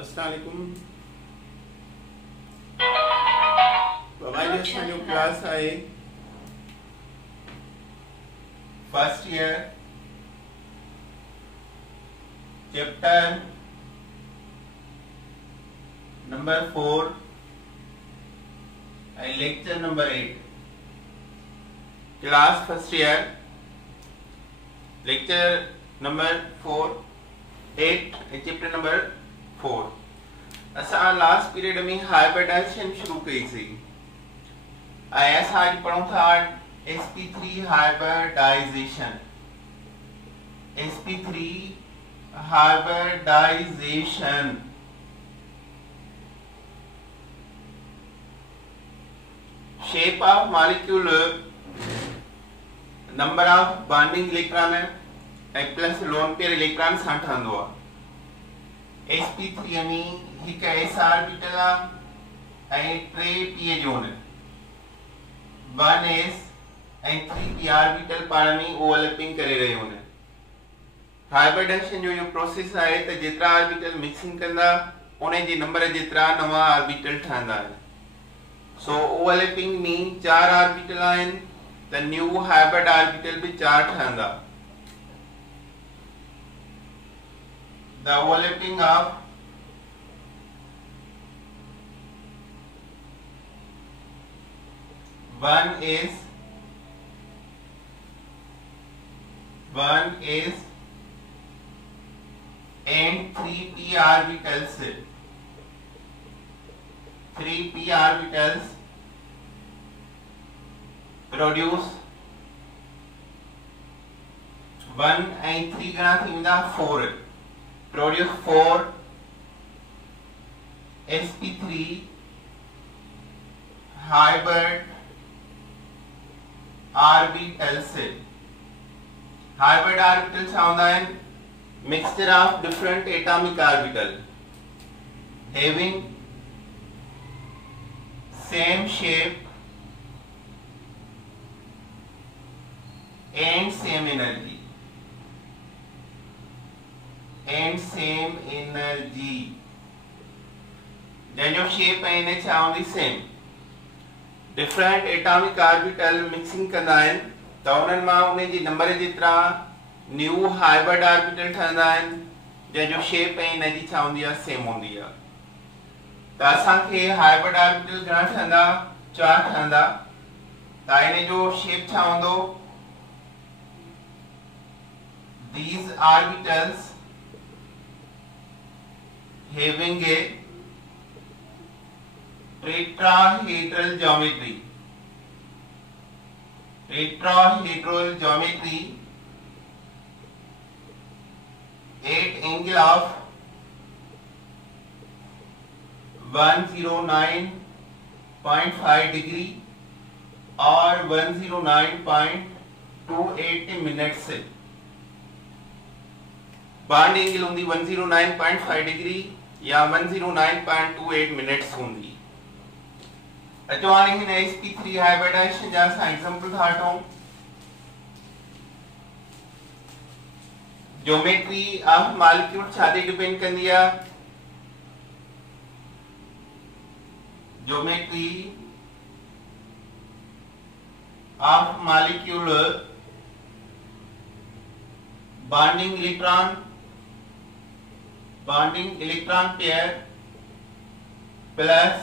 अस्सलामुअलैकुम। बाबा जी असांजो क्लास आहे first year chapter number 4 and lecture number 8 class first year lecture number 4 8 chapter number 4 असां last period में hybridisation शुरू कई सी असां आज पढ़ूं था sp3 hybridization sp3 hybridization shape of molecule number of bonding electron plus lone pair electron सां ठहंदो आहे sp3 में हिक s ऑर्बिटल ऐं 3 p जोन 1s ऐं 3 p ऑर्बिटल पाण में ओवरलैपिंग करे रहियो आहिनि। हाइब्रिडाइजेशन जो इहो प्रोसेस आहे त जेतिरा ऑर्बिटल मिक्सिंग कंदा उन जे नंबर जेतिरा नवा ऑर्बिटल ठहंदा आहिनि। So overlapping means 4 ऑर्बिटल आहिनि त न्यू हाइब्रिड ऑर्बिटल भी 4 ठहंदा। The overlapping of one is and 3p orbitals 3p orbitals produce 1 and 3 गणा थींदा 4 produce 4 sp3 hybrid orbitals। hybrid orbitals होंदा आहिनि mixture of different atomic orbital having same shape and same energy जंहिंजो shape ऐं energy हूंदी same. Different atomic orbital mixing कंदा आहिनि त उन्हनि मां उन जी नंबर जेतिरा न्यू हाइब्रिड ऑर्बिटल ठहंदा आहिनि जंहिंजो शेप ऐं एनर्जी छा हूंदी आहे सेम हूंदी आहे। त असांखे हाइब्रिड ऑर्बिटल घणा ठहंदा 4 ठहंदा त इन जो शेप छा हूंदो these orbitals having a tetrahedral geometry 8 angle of 109.5 degree और 109.28 minutes से बॉन्ड एंगल होंगी 109.5 डिग्री या 109.28 मिनट्स होंगी। अचो हाणे हिन sp3 हाइब्रिडाइजेशन जा असां एग्जांपल था वठूं। ज्योमेट्री ऑफ मॉलिक्यूल छा ते डिपेंड कंदी आहे geometry of molecule bonding electron pair plus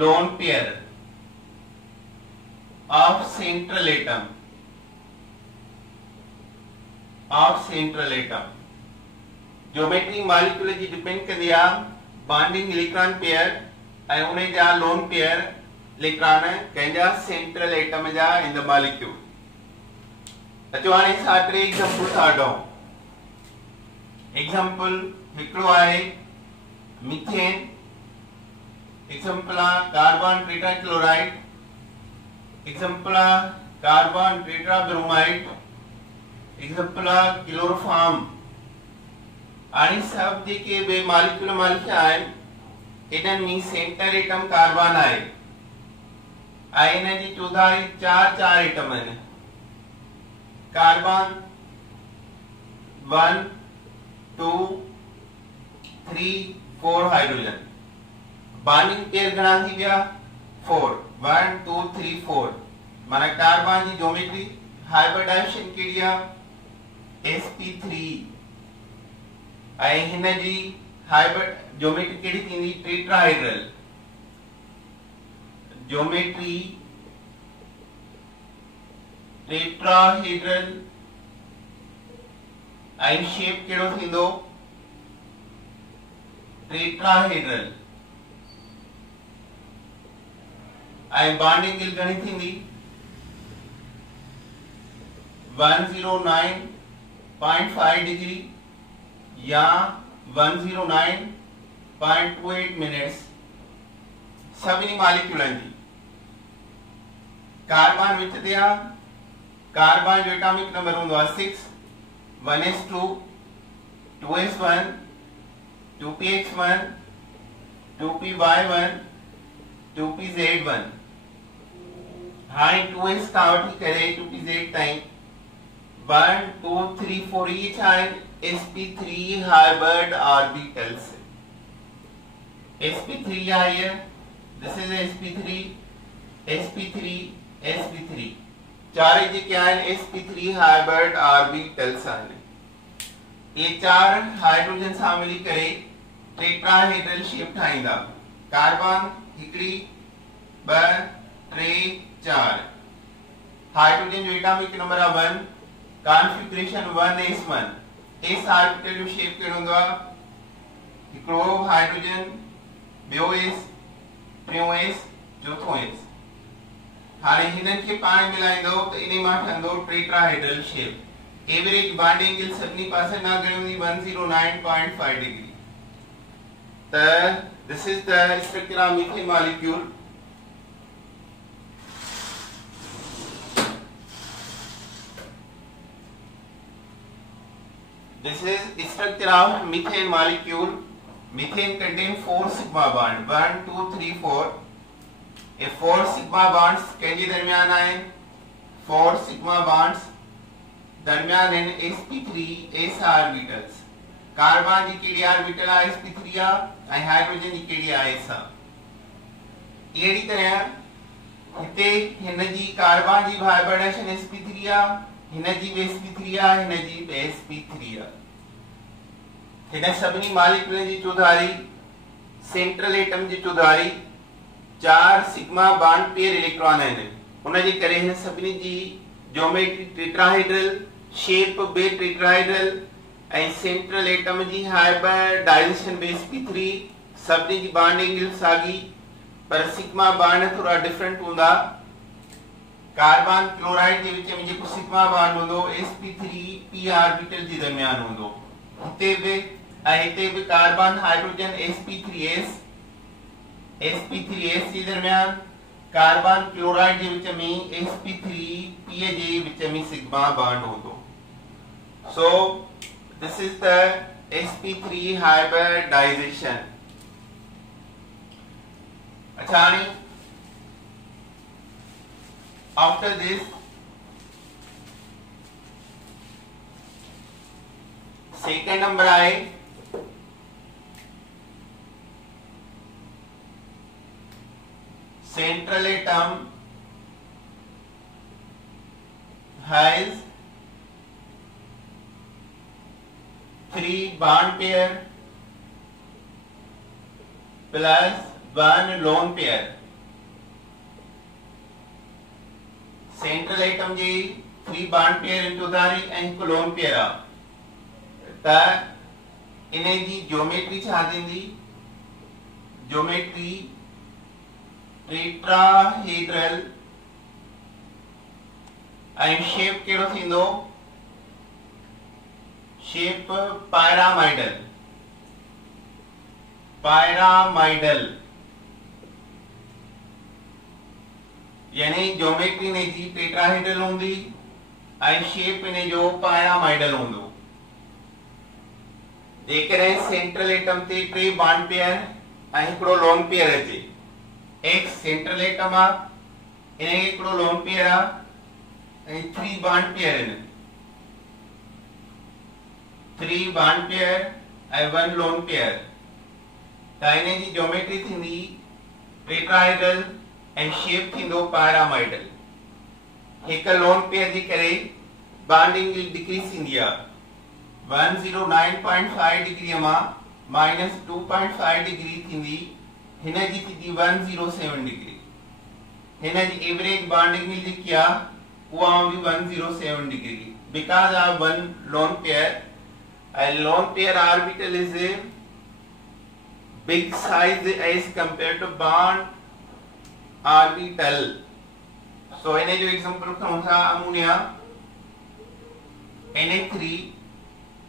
lone pair of central atom geometry molecule जी डिपेंड कंदी आहे बॉन्डिंग इलेक्ट्रॉन पेयर ऐं उन जा लोन पेयर इलेक्ट्रॉन कंहिंजा सेंट्रल एटम जा इन द मॉलिक्यूल। अचो हाणे असां 3 एग्जांपल था वठूं। एग्जांपल हिकिड़ो आहे मीथेन, एग्जांपल आहे कार्बन टेट्राक्लोराइड, एग्जांपल आहे कार्बन टेट्राब्रोमाइड, एग्जांपल आहे क्लोरोफॉर्म। हाणे सभु जेके बि मॉलिक्यूल आहिनि इन्हनि में सेंटर एटम कार्बन आहे ऐं इन जी चौधारी 4 एटम आहिनि। Carbon 1 2 3 4 hydrogen. बॉन्डिंग पेयर घणा थी विया 4 1 2 3 4 माना कार्बन जी ज्योमेट्री हाइब्रिडाइजेशन केड़ी आ sp3 ऐं हिन जी हाइब्रिड ज्योमेट्री केड़ी थींदी टेट्राहेड्रल ज्योमेट्री टेट्राहेड्रल ऐं शेप केड़ो थींदो टेट्राहेड्रल ऐं बॉन्डिंग गिल घणी थींदी 109.5 डिग्री या 109.28 मिनट्स सभी मॉलिक्यूलन जी। कार्बन विच ते आ कार्बन जो एटॉमिक नंबर होंदो आ 6 1s2 2s1 2px1 2py1 2pz1 high 2s का वठी करे 2pz ताईं 1 2 3 4 each are sp3 hybrid orbitals sp3 है this is sp3 sp3 sp3 चार जे क्या है sp3 hybrid orbitals आने ये चार हाइड्रोजन सां मिली करे टेट्राहेड्रल शेप ठाहींदा कार्बन हिकड़ी 2 3 4 हाइड्रोजन जो एटॉमिक नंबर आ 1 कॉन्फ़िगरेशन 1s1 एस ऑर्बिटल जो शेप केड़ो हुंदो आ हिकड़ो हाइड्रोजन बियो एस टियों एस चौथो एस हाणे हिनन खे पाण मिलाईंदो त इने मां ठंदो टेट्राहेड्रल शेप एवरेज बॉन्डिंग गिल सभनी पासे ना गणी 109.5 डिग्री त this is the structure of methane molecule This is structure of methane molecule. Methane contains 4 sigma bond 1 2 3 4 ये 4 sigma bonds के दरमियान आए 4 sigma bonds दरमियान हैं sp3 s orbitals कार्बन जी केडी ऑर्बिटल आ sp3 आ ऐं हाइड्रोजन जी केडी आ s आ एड़ी तरह हिते हिन जी कार्बन जी हाइब्रिडाइजेशन sp3 आ हिन जी sp3 आ हिन जी sp3 आ हिन सभनी मॉलिक्यूल जी चौधारी सेंट्रल एटम जी चौधारी 4 सिग्मा बॉन्ड पेयर इलेक्ट्रॉन आहिनि उन जे करे हिन सभनी जी ज्योमेट्री टेट्राहेड्रल शेप बे टेट्राहेड्रल ऐं सेंट्रल एटम जी हाइब्रिडाइजेशन sp3 सभनी जी बॉन्डिंग सागी पर सिग्मा बॉन्ड थोड़ा डिफरेंट हुंदा कार्बन क्लोराइड जे विच में जेको सिग्मा बॉन्ड हुंदो sp3 p ऑर्बिटल जे दरमियान हुंदो हिते बि कार्बन हाइड्रोजन sp3s जे दरमियान कार्बन क्लोराइड जे विच में sp3 p जे विच में सिग्मा बॉन्ड होंदो so this is the sp3 hybridization. अच्छा after this second number आए central atom has 3 bond pair plus 1 lone pair central atom जी 3 bond pair चौधारी ऐं हिकु लोन पेयर आ त इन जी ज्योमेट्री छा थींदी ज्योमेट्री टेट्राहेड्रल ऐं शेप केड़ो थींदो शेप पायरामाइडल यानी ज्योमेट्री ने जी टेट्राहेड्रल होंदी ऐं शेप ने जो पायरामाइडल होंदो जेकर सेंट्रल एटम ते 3 बॉन्ड पेयर ऐं हिकड़ो लोन पेयर अचे एक सेंट्रल एटम आ इन हिकड़ो लोन पेयर आ ऐं 3 बॉन्ड पेयर आहिनि 3 बॉन्ड पेयर ऐं 1 लोन पेयर त इन जी ज्योमेट्री थींदी टेट्राहेड्रल ऐं शेप थींदो पैरामाइडल। हिक लोन पेयर जे करे बॉन्ड एंगल डिक्रीज थींदी आहे 109.5 डिग्री मां -2.5 डिग्री थींदी, हिन जी थींदी 107 डिग्री। हिन जी एवरेज बॉन्ड एंगल जेकी आहे उहा हूंदी 107 degree because of one lone pair. A lone pair orbital is a big size as compared to bond orbital. So इन जो एग्जांपल खणूं था अमोनिया Na3,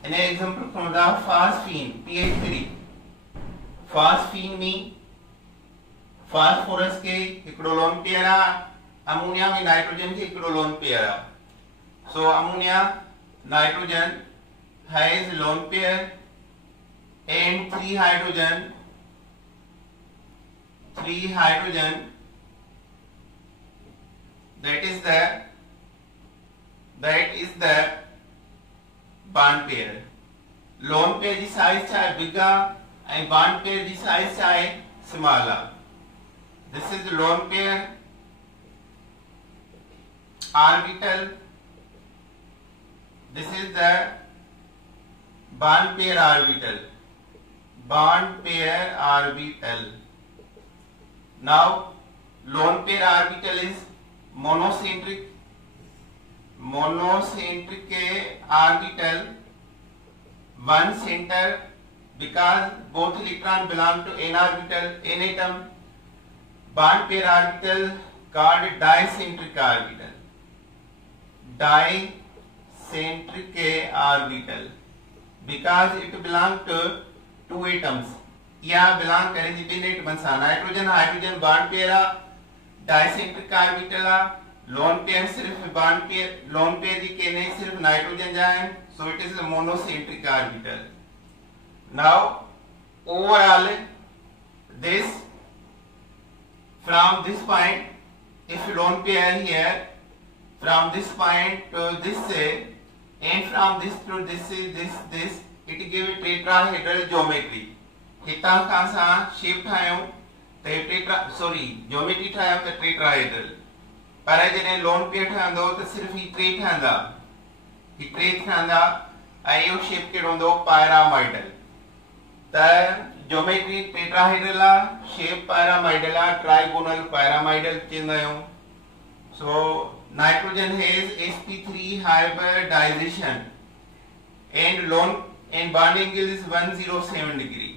इन एग्जांपल खणूं था फास्फीन PH3। फास्फीन में phosphorus के हिकड़ो लोन पेयर आ, अमोनिया में nitrogen के हिकड़ो लोन पेयर आ। So ammonia nitrogen has lone pair and 3 hydrogen that is the bond pair। lone pair की size चाहे big and bond pair की size चाहे small। this is the lone pair orbital, this is the bond pair orbital। Now lone pair orbital is monocentric orbital, one center because both electron belong to n orbital, n atom। bond pair orbital called dicentric orbital because it belong to two atoms। या belong करेंगे तीन atoms आ, nitrogen hydrogen bond pair आ, डाइसेंट्रिक orbital आ, lone pair सिर्फ bond pair lone pair जी के नहीं सिर्फ nitrogen जाए, so it is a monocentric orbital। now overall this from this point if lone pair here from this point to this and from this to this it give a tetrahedral geometry। हितां खां असां shape ठाहियूं त geometry ठाहियूं त tetrahedral, पर जॾहिं lone pair ठहंदो त सिर्फ ही टे ठहंदा ऐं इहो शेप कहिड़ो हूंदो पैरामाइडल। त ज्योमेट्री टेट्राहेड्रल आ, शेप पैरामाइडल आ, ट्राइगोनल पैरामाइडल चवंदा आहियूं। सो nitrogen has sp3 hybridization and bond angle is 107 degree।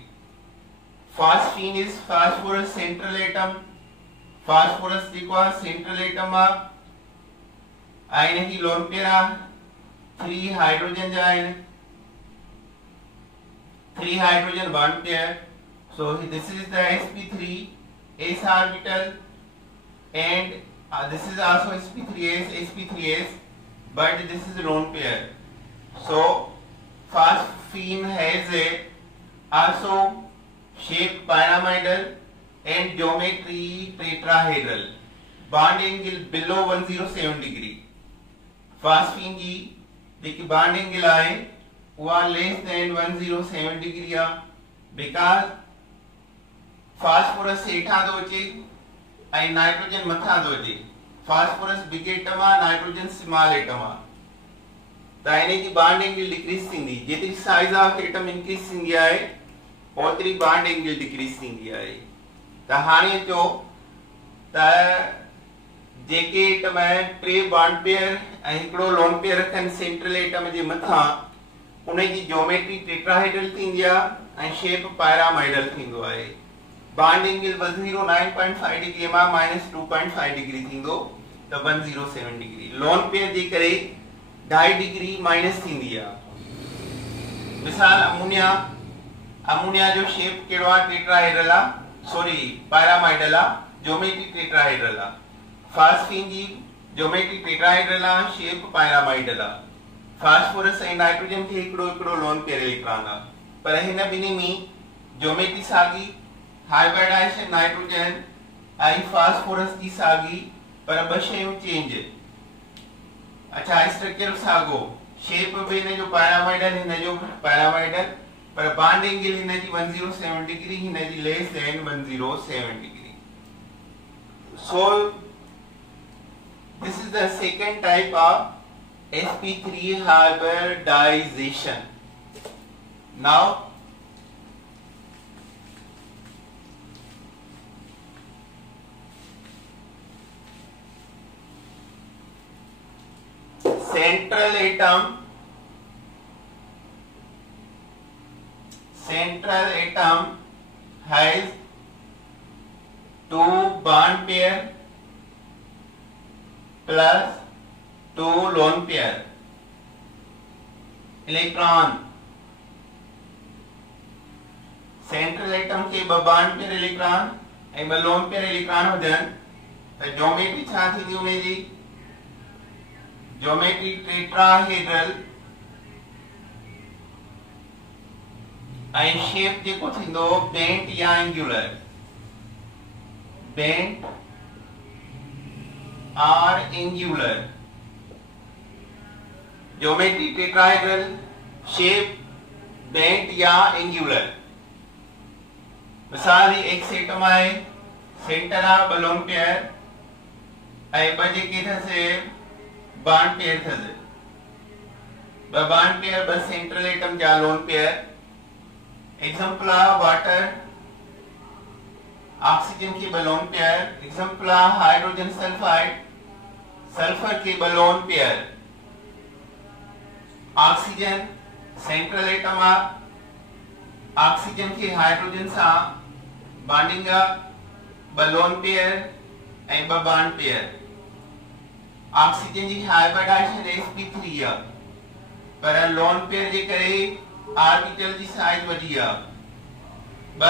phosphine is phosphorus central atom, phosphorus जेको central atom आ, हिन लोन पेयर आ, 3 हाइड्रोजन जा आहिनि, 3 hydrogen bond pair। so this is the sp3 s orbital and this is also sp3s but this is lone pair। so phosphine has a also shape pyramidal and geometry tetrahedral, bond angle below 107 degree। phosphine की जेकी bond angle आहे उहा less than 107 degree uh because phosphorus हेठां थो अचे ऐं nitrogen मथां थो अचे। फास्फोरस बिग एटम आ, नाइट्रोजन स्मॉल एटम आ, त इन जी बॉन्ड एंगल डिक्रीज थींदी। जेतिरी साइज ऑफ एटम इंक्रीज थींदी आहे ओतिरी बॉन्ड एंगल डिक्रीज थींदी आहे। त हाणे अचो त जेके एटम टे बॉन्ड पेयर ऐं हिकिड़ो लोन पेयर रखनि सेंट्रल एटम जे मथां, उन जी ज्योमेट्री टेट्राहेड्रल थींदी आहे ऐं शेप पैरामाइडल थींदो आहे। बॉन्ड एंगल 109.5 डिग्री मां -2.5 डिग्री थींदो त 107 डिग्री। लोन पेयर जे करे 2.5 डिग्री माइनस थींदी आहे। मिसाल अमोनिया जो शेप कहिड़ो आहे टेट्राहेड्रल आहे, पैरामाइडल आहे, ज्योमेट्री टेट्राहेड्रल आहे। फास्फीन जी ज्योमेट्री टेट्राहेड्रल आहे, शेप पैरामाइडल आहे। फास्फोरस ऐं नाइट्रोजन खे हिकिड़ो लोन पेयर इलेक्ट्रॉन आहे, पर हिन ॿिन्ही में ज्योमेट्री साॻी, हाइब्रिडाइजेशन नाइट्रोजन ऐं फास्फोरस की साॻी, पर ॿ शयूं चेंज। अच्छा, स्ट्रक्चर साॻो, शेप भी हिन जो पैरामाइडल, हिन जो पैरामाइडल, पर bond angle हिन जी 107 degree हिन जी less than 107 degree. So this is the second type of sp3 hybridization. Now central atom has two bond pair plus two lone pair electron. Central atom के ब बॉन्ड पेयर इलेक्ट्रॉन ऐं ब loan pair electron हुजनि त geometry छा थींदी उन जी geometry tetrahedral ऐं शेप जेको थींदो बेंट या एंगुलर बेंट और angular geometry tetrahedral shape bent या एंगुलर. मिसाल ही एक सेटम आहे सेंटर आ बलोन पेयर ऐं ब जेके थसे बॉन्ड पेयर थसे ब बॉन्ड पेयर ब सेंट्रल एटम जा लोन पेयर. एग्जांपल आ वाटर ऑक्सीजन के बलोन पेयर. एग्जांपल आ हाइड्रोजन सल्फाइड सल्फर के बलोन पेयर. ऑक्सीजन सेंट्रल एटम आ ऑक्सीजन के हाइड्रोजन सा बॉन्डिंग बलोन पेयर ऐं ब बॉन्ड पेयर. ऑक्सीजन जी हाइब्रिडाइजेशन sp3 आ पर लोन पेयर जे करे ऑर्बिटल जी साइज वधी आ. ब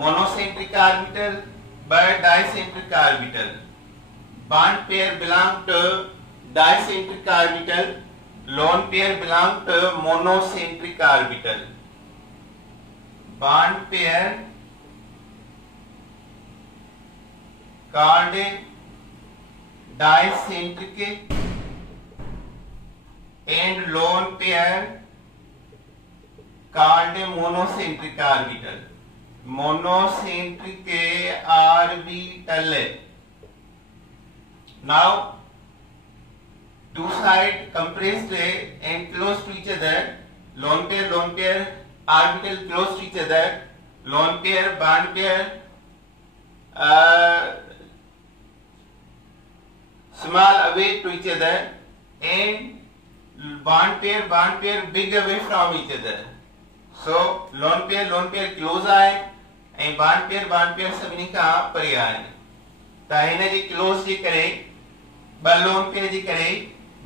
मोनोसेंट्रिक ऑर्बिटल ब dicentric orbital. Bond pair belong to dicentric orbital. Lone pair belong to monocentric orbital. bond pair called dicentric and lone pair called monocentric orbital. Monocentric orbital. Now two sides compressed and close to each other. Lone pair orbital close to each other. Lone pair bond pair small away to each other and bond pair big away from each other. So lone pair close आए and bond pair सभिनी खां परे आए. त हिन जी close जे करे ब lone pair जे करे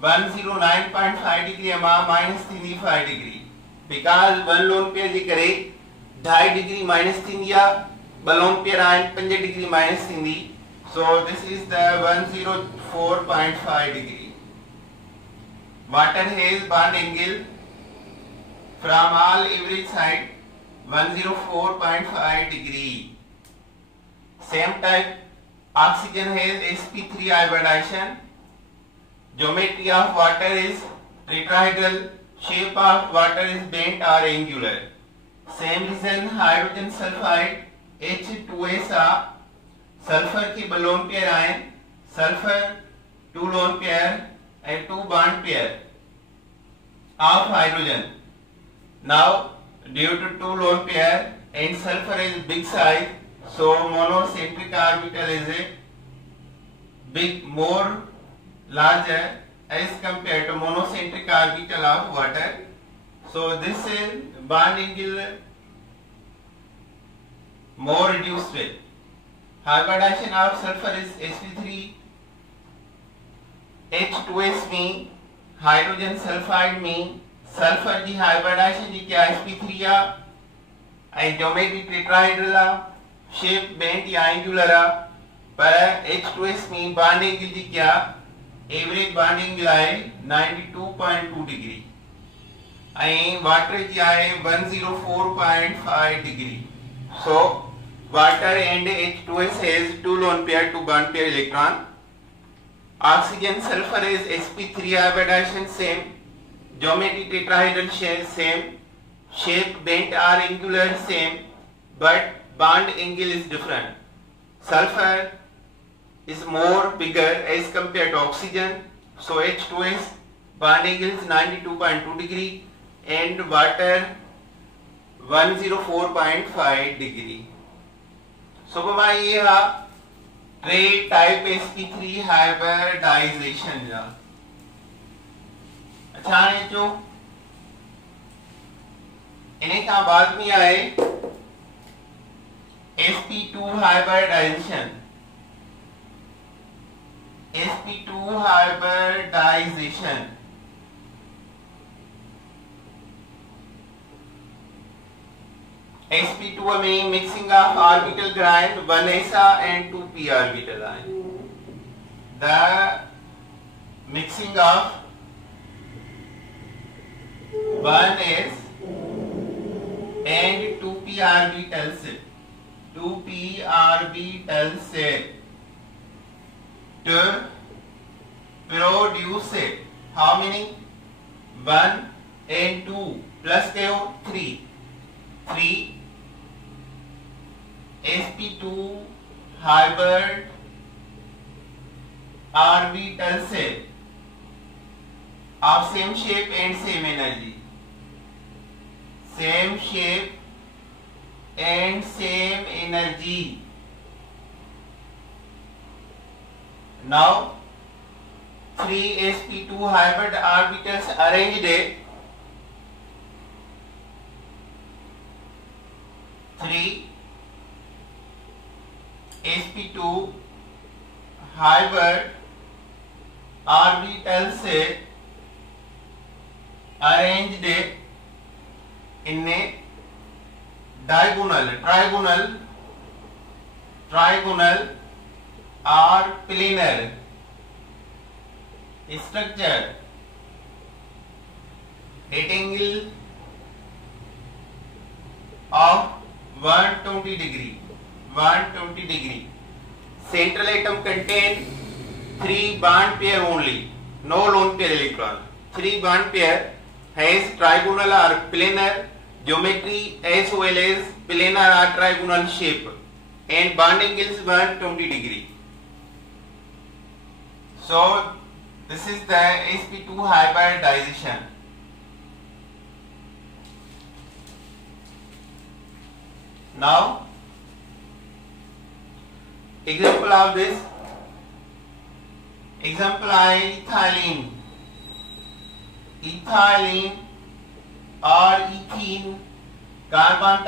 109.5 degree मां माइनस थींदी 5 degree. because one lone pair जे करे 2.5 डिग्री माइनस थींदी आ. ब लोन पेयर आहिनि 5 डिग्री माइनस थींदी. so this is the 104.5 degree. Water has bond angle from all average side 104.5 degree. Same type oxygen has sp3 hybridization. Geometry of water is tetrahedral. Shape of water is bent or angular. Same reason hydrogen sulfide H2S sulfur की lone pair आए. Sulfur 2 lone pair and 2 bond pair of hydrogen. Now due to 2 lone pair and sulfur is big size, so monocentric orbital is a big more larger as compared to monocentric orbital of water. So this is bond angle more reduced with. Hybridization of sulfur is sp3 H2S में hydrogen sulphide में sulphur जी hybridisation जी क्या sp3 आ ऐं geometry tetrahedral आ. Shape bent या angular आ. पर H2S में bond angle G क्या average bond angle आहे 92.2 degree ऐं वाटर जी आहे 104.5 degree. so water and H2S has 2 lone pair 2 bond pair electron. Oxygen sulfur is sp3 hybridization same. Geometry tetrahedral same. shape, bent or angular same, but bond angle is different. Sulfur is more bigger as compared to oxygen, so H2S bond angle is 92.2 degree and water 104.5 degree. So बमा ये हा रे type sp3 hybridisation जा. अच्छा है जो इन्हें क्या बाद में आए sp2 hybridisation. sp2 hybridisation sp2 में mixing of orbital grind 1s and 2p orbital ion. The mixing of 1s and 2p orbitals to produce how many? 1 and 2 plus 3 sp2 hybrid orbitals of same shape and same energy. Same shape and same energy. Now 3 sp2 hybrid orbitals arranged 3 sp2 hybrid orbital से arranged इनमें trigonal और planar structure eight angle of 120 degree. Central atom contain 3 bond pair only, no lone pair electron. 3 bond pair has trigonal or planar geometry as well as planar or trigonal shape and bond angle is 120 degree. So this is the sp2 hybridization. Now example of this, ethylene or ethene, carbon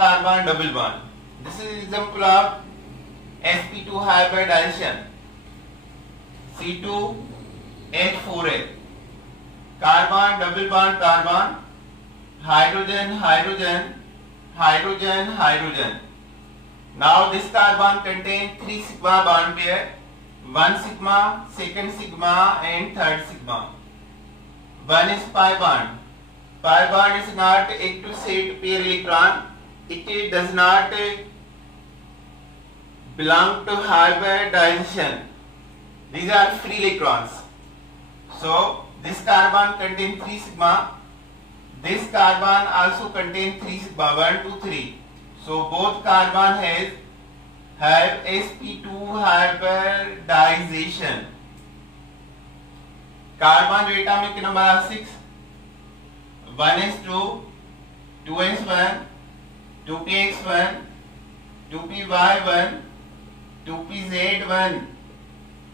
double bond. This is example of sp2 hybridization. C2H4A, carbon double bond carbon, hydrogen. Now this carbon contains 3 sigma bond pair, 1 sigma, 2nd sigma and 3rd sigma. 1 is pi bond. Pi bond is not active set pair electron. It does not belong to hybridization. These are free electrons. So this carbon contains 3 sigma. This carbon also contains 3 sigma, 1, 2, 3. So both carbon have sp2 hybridization. Carbon atomic number are 6. 1s2, 2s1, 2px1, 2py1, 2pz1.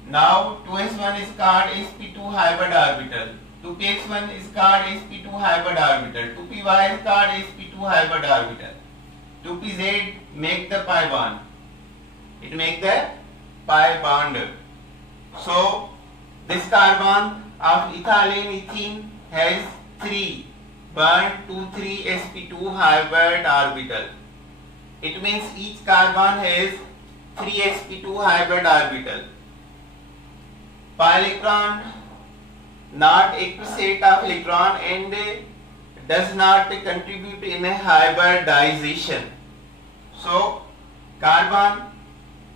Now 2s1 is called sp2 hybrid orbital. 2px1 is called sp2 hybrid orbital. 2py is called sp2 hybrid orbital. 2pz make the pi bond. It make the pi bond. So this carbon of ethylene has 3 1, 2, 3 sp2 hybrid orbital. It means each carbon has 3 sp2 hybrid orbital. Pi electron not active set of electron and does not contribute in a hybridization. So carbon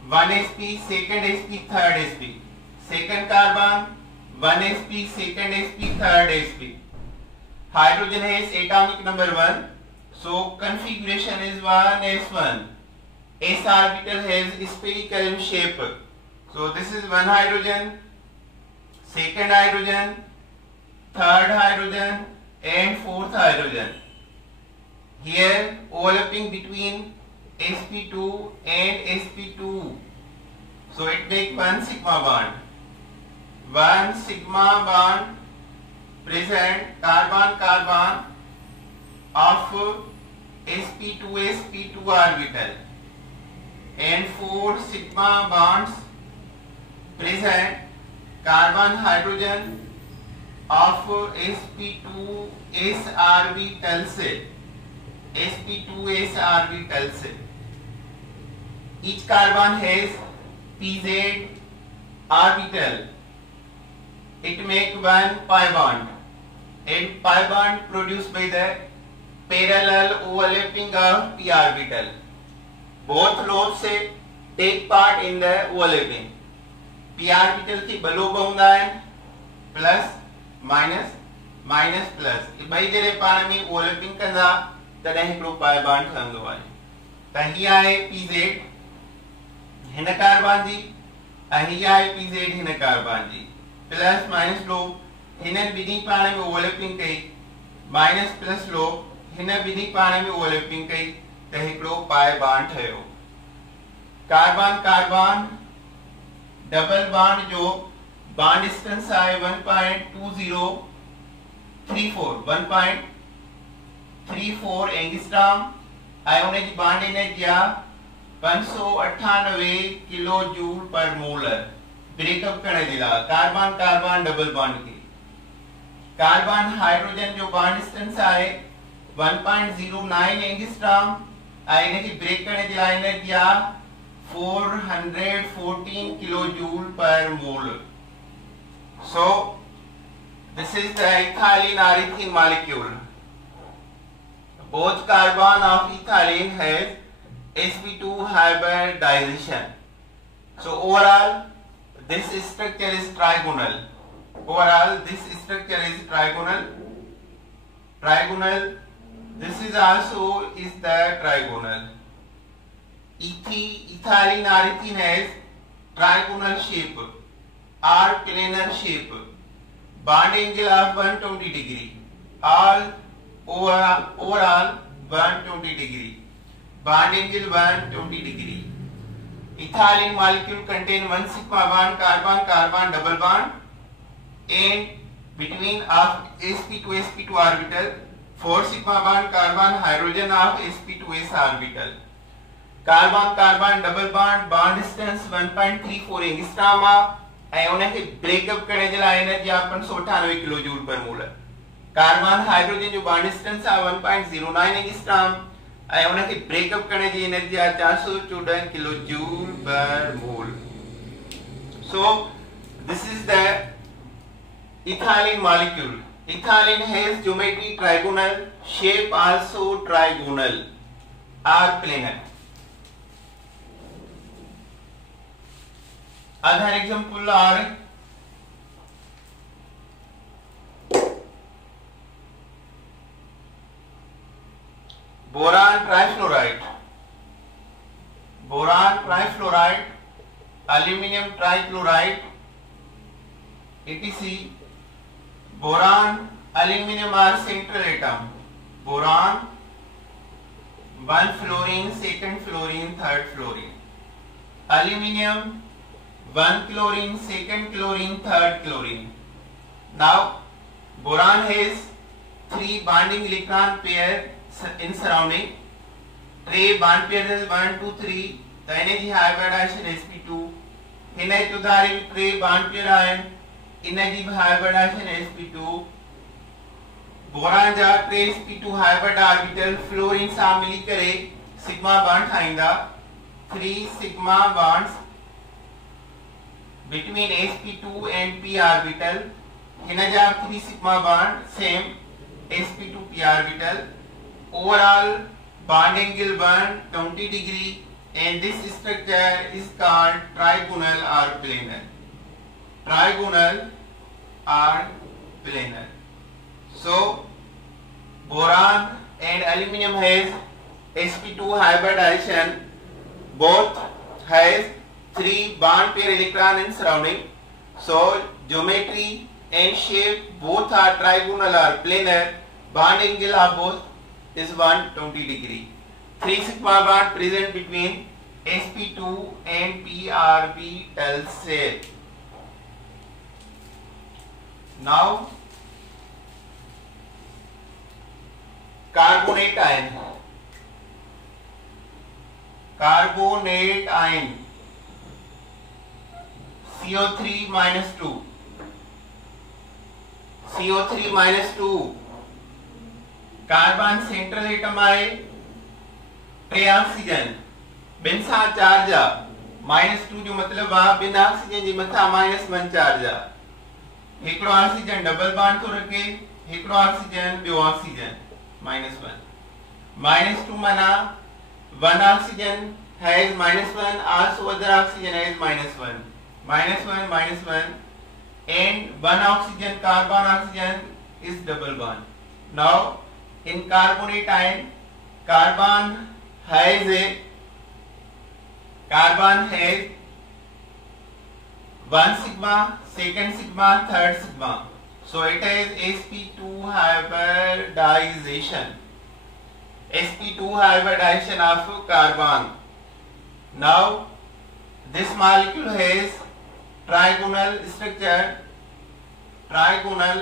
1 sp, 2nd sp, 3rd sp. Second carbon 1 sp, 2nd sp, 3rd sp. Hydrogen has atomic number 1, So configuration is 1s1. S orbital has spherical in shape. So this is one hydrogen, second hydrogen, third hydrogen and fourth hydrogen. Here overlapping between sp2 and sp2. So it makes one sigma bond. One sigma bond present carbon-carbon of sp2 orbital, and 4 sigma bonds present carbon hydrogen of sp2s orbital से, sp2s orbital से. Each carbon has pz orbital. It make one pi bond, and pi bond produced by the parallel overlapping of p orbital. Both lobes say take part in the overlapping. p orbital की below bound ion plus minus minus plus. भाई जरे पाण में overlapping कंदा तॾहिं हिकिड़ो pi bond ठहंदो आहे. त हीअ आहे pz हिन कार्बन जी, ऐं हीअ आहे pz हिन कार्बन जी. प्लस माइनस लोब हिननि ॿिन्ही पाण में ओवरलैपिंग कई, माइनस प्लस लोब हिन ॿिन्ही पाण में ओवरलैपिंग कई त हिकिड़ो पाई बॉन्ड ठहियो. कार्बन कार्बन डबल बॉन्ड जो बॉन्ड डिस्टेंस आहे 1.2034 एंगस्ट्रॉम ऐं उन जी बॉन्ड एनर्जी आहे 598 किलो जूल पर मोल. ब्रेकअप करने दिला कार्बन कार्बन डबल बॉन्ड के. कार्बन हाइड्रोजन जो बॉन्ड डिस्टेंस आहे 1.09 एंगस्ट्रॉम ऐं इन खे ब्रेक करने दिला एनर्जी आहे 414 किलो जूल पर मोल. So this is the ethylene or ethene molecule. Both carbon of ethylene has sp2 hybridization. So overall this structure is trigonal. Overall this structure is trigonal. This is also is the trigonal. Ethylene or ethene has trigonal shape or planar shape. Bond angle of 120 degree. Overall 120 degree. Bond angle 120 degree. Ethylene molecule contain one sigma bond carbon-carbon double bond, and between of sp2 orbital 4 sigma bond carbon hydrogen of sp2s orbital. Carbon-carbon double bond distance 1.34 angstrom ऐं उन खे breakup करने जे लाइ energy आहे 598 kilo joule पर मोल. Carbon hydrogen जो bond distance आहे 1.09 angstrom ऐं उन खे ब्रेकअप करने जी एनर्जी आहे 414 किलो जूल पर मोल. So this is the ethylene molecule. Ethylene has geometry trigonal, shape also trigonal or planar. Other example are boron trifluoride, aluminum trichloride, etc. Boron, aluminum are central atom. Boron, 1 fluorine, 2nd fluorine, 3rd fluorine. Aluminum, 1 chlorine, 2nd chlorine, 3rd chlorine. Now boron has 3 bonding electron pair in surrounding. 3 bond pairs is 1, 2, 3. The energy hybridization sp2. Hinai tudari 3 bond pair ion. Energy hybridization sp2. Boron जा 3 sp2 hybrid orbital fluorine सा मिली करे sigma bond ठाहींदा. 3 sigma bonds between sp2 and p orbital. हिन जा 3 sigma bond same sp2 p orbital. Overall bond angle 120 degree, and this structure is called trigonal or planar. Trigonal or planar. So boron and aluminum has sp2 hybridization. Both has 3 bond pair electron in surrounding. So geometry and shape both are trigonal or planar. Bond angle of both is 120 degree. 3 sigma bond present between sp2 and p orbital shell. Now carbonate ion. Carbonate ion CO3 minus 2. CO3 minus 2. Carbon central atom आए tray oxygen बिन सा charge -2 जो मतलब वहां बिन oxygen जी मथा -1 charge एकड़ो oxygen double bond तो रखे एकड़ो oxygen बियो oxygen -1 -2 माना one oxygen has -1 also other oxygen has -1 -1 and one oxygen carbon oxygen is double bond. Now in carbonate ion carbon has 1 sigma, second sigma, third sigma. So it has sp2 hybridization. sp2 hybridization of carbon. Now this molecule has trigonal structure, trigonal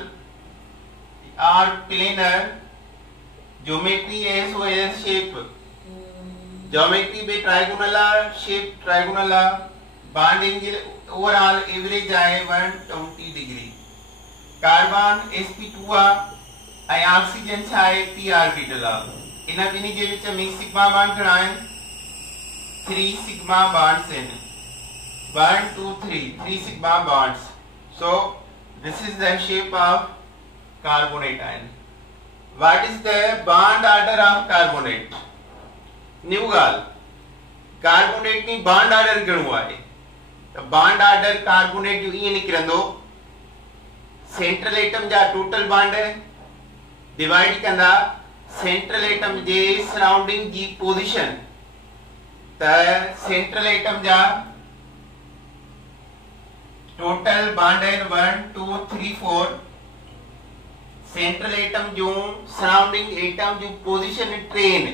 or planar, geometry as well as shape. Geometry be trigonal, shape trigonal, bond angle overall average आए 120 degree. Carbon sp2 आई oxygen छाए p orbital इना बिनी जे which में sigma bond घणाए 3 sigma bonds in 1 2 3 sigma bonds. So this is the shape of carbonate ion. What is the bond order of carbonate? New गाल carbonate ની bond order ગણવું आहे तो bond order carbonate जो ये निकरंदो central atom जा total bond divide कंदा central atom जे surrounding जी position त सेंट्रल एटम जा टोटल बॉन्ड है 1 2 3 4 सेंट्रल एटम जो सराउंडिंग एटम जो position train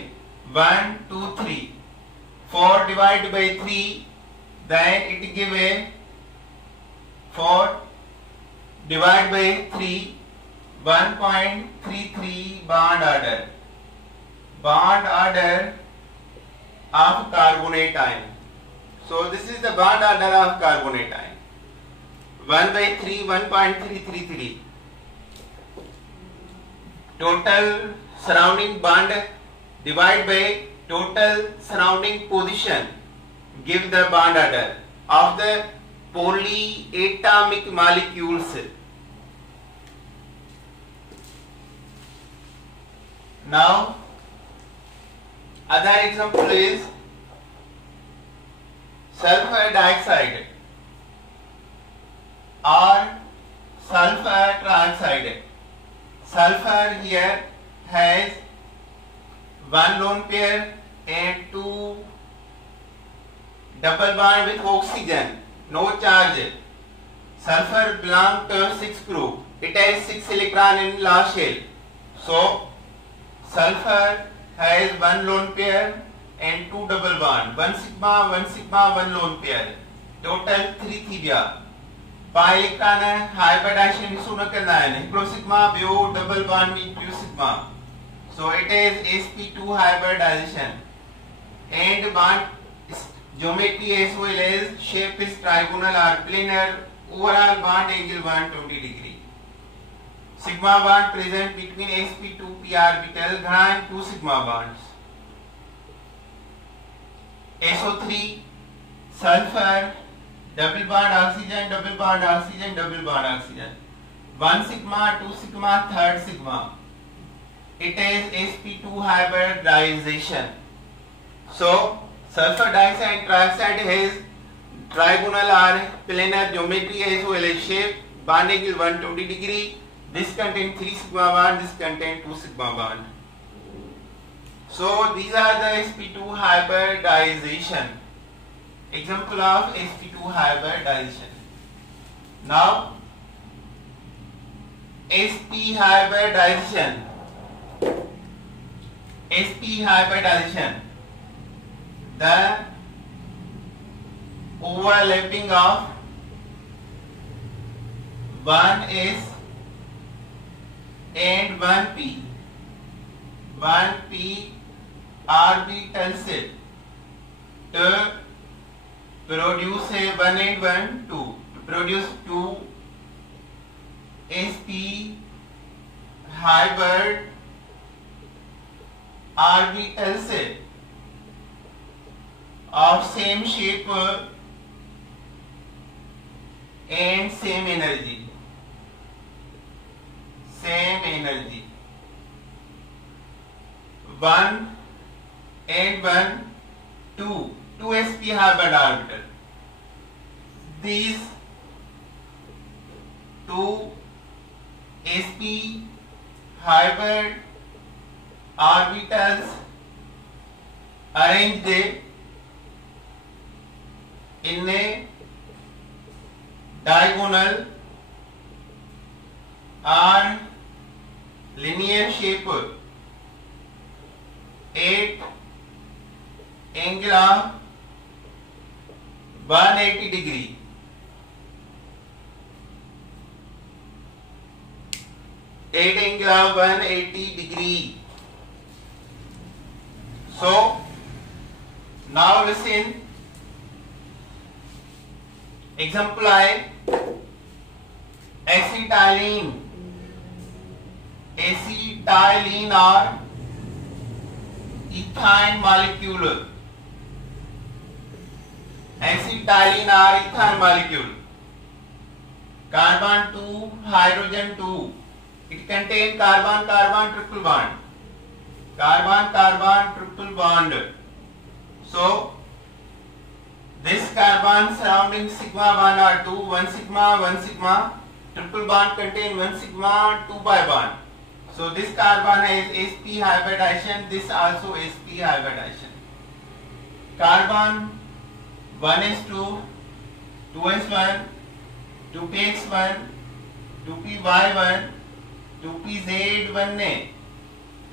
1 2 3 4 divided by 3 then it give a 4 divided by 3 1.33 bond order of carbonate ion. So this is the bond order of carbonate ion 1 by 3 1.333 total surrounding bond divide by total surrounding position give the bond order of the polyatomic molecules. Now other example is sulfur dioxide or sulfur trioxide. Sulfur here has 1 lone pair and 2 double bond with oxygen, no charge. Sulfur belongs to 6 group. It has 6 electron in last shell. So sulfur has 1 lone pair and 2 double bond. 1 sigma, 1 lone pair. Total 3 थी गया. pi electron है hybridization इसको न करना है. हिप्रो sigma, bio double bond with bio sigma. So it is sp2 hybridization and bond geometry as well as shape is trigonal or planar. Overall bond angle 120 degree. Sigma bond present between sp2 p orbital घनाएं 2 sigma bonds. SO3 sulfur double bond oxygen double bond oxygen double bond oxygen 1 sigma 2 sigma third sigma. It is sp2 hybridization. So sulfur dioxide and trioxide has trigonal or planar geometry as well as shape. Bond angle 120 degree. This contains 3 sigma bond. This contains 2 sigma bond. So these are the sp2 hybridization. Example of sp2 hybridization. Now sp hybridization. sp hybridization. The overlapping of 1s and 1p. 1p orbital set to produce a 1 and 1 2 to produce 2 sp hybrid orbital set of same shape and same energy. Same energy. 1 and 1 2 sp hybrid orbital. These 2 sp hybrid orbitals arranged in a diagonal or linear shape at angle of 180 degree. At angle of 180 degree. So now listen. Example I, acetylene or ethyne molecule. Acetylene or ethyne molecule. Carbon 2, hydrogen 2. It contains carbon-carbon triple bond. Carbon-carbon triple bond. So this carbon surrounding sigma bond are 2, 1 sigma, triple bond contain 1 sigma, 2 pi bond. So this carbon has sp hybridization, this also sp hybridization. Carbon 1s2, 2s1, 2px1, 2py1, 2pz1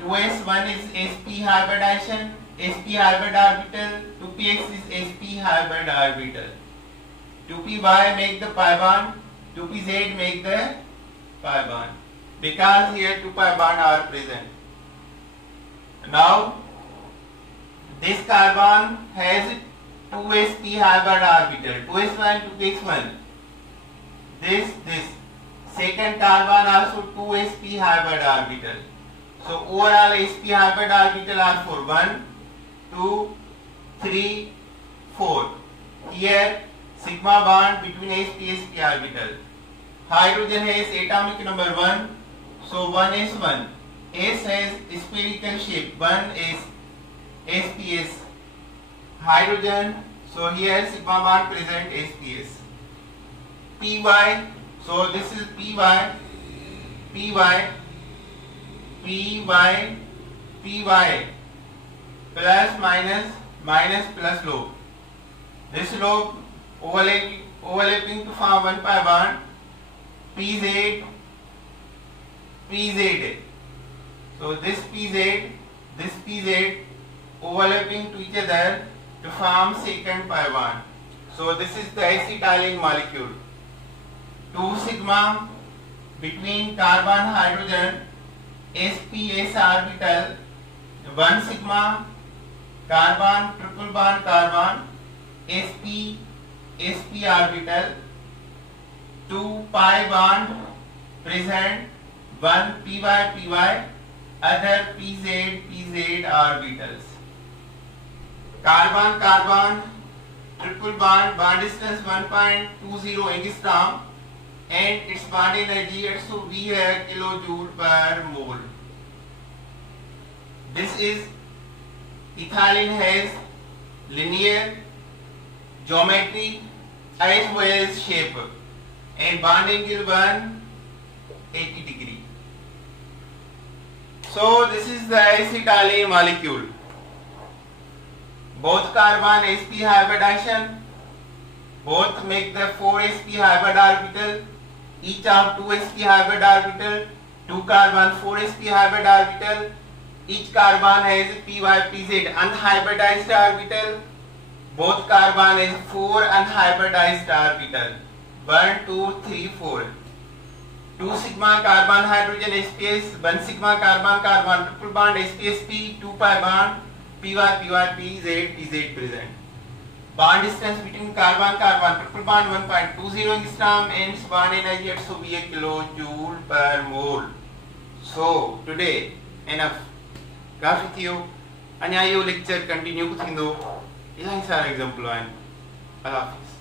2s1 is sp hybridization, sp hybrid orbital, 2px is sp hybrid orbital. 2py make the pi bond, 2pz make the pi bond, because here 2 pi bond are present. Now this carbon has 2 sp hybrid orbital, 2s1, 2px1. This second carbon also 2 sp hybrid orbital. So overall sp hybrid orbital are 4, 1 2 3 4. Here sigma bond between sp orbital. Hydrogen has atomic number 1, so 1s1. S has spherical shape, 1s sps. Hydrogen, so here sigma bond present sps. Py, so this is py plus minus plus lobe. This lobe overlapping to form 1 pi bond. pz. So this pz overlapping to each other to form second pi bond. So this is the acetylene molecule. 2 sigma between carbon hydrogen sps orbital, 1 sigma carbon triple bond carbon sp orbital, 2 pi bond present, 1 py other pz orbitals. Carbon triple bond distance 1.20 angstrom and its bond energy 820 kilojoule per mole. This is ethylene has linear geometry as well as shape and bond angle 180 degree. So this is the acetylene molecule. Both carbon sp hybridization, both make the 4 sp hybrid orbital, each of 2 sp hybrid orbital, 2 carbon 4 sp hybrid orbital, each carbon has py/pz unhybridized orbital, both carbon has 4 unhybridized orbital, 1 2 3 4, 2 sigma carbon hydrogen sps, 1 sigma carbon carbon triple bond sp/sp, 2 pi bond py/pz present. Bond distance between carbon carbon triple bond 1.20 angstrom, and bond energy at so be a kilojoule per mole. So today enough. काफी थियो अञा यो lecture continue थींदो इलाही सारा example आहिनि। अल्लाह हाफ़िज़।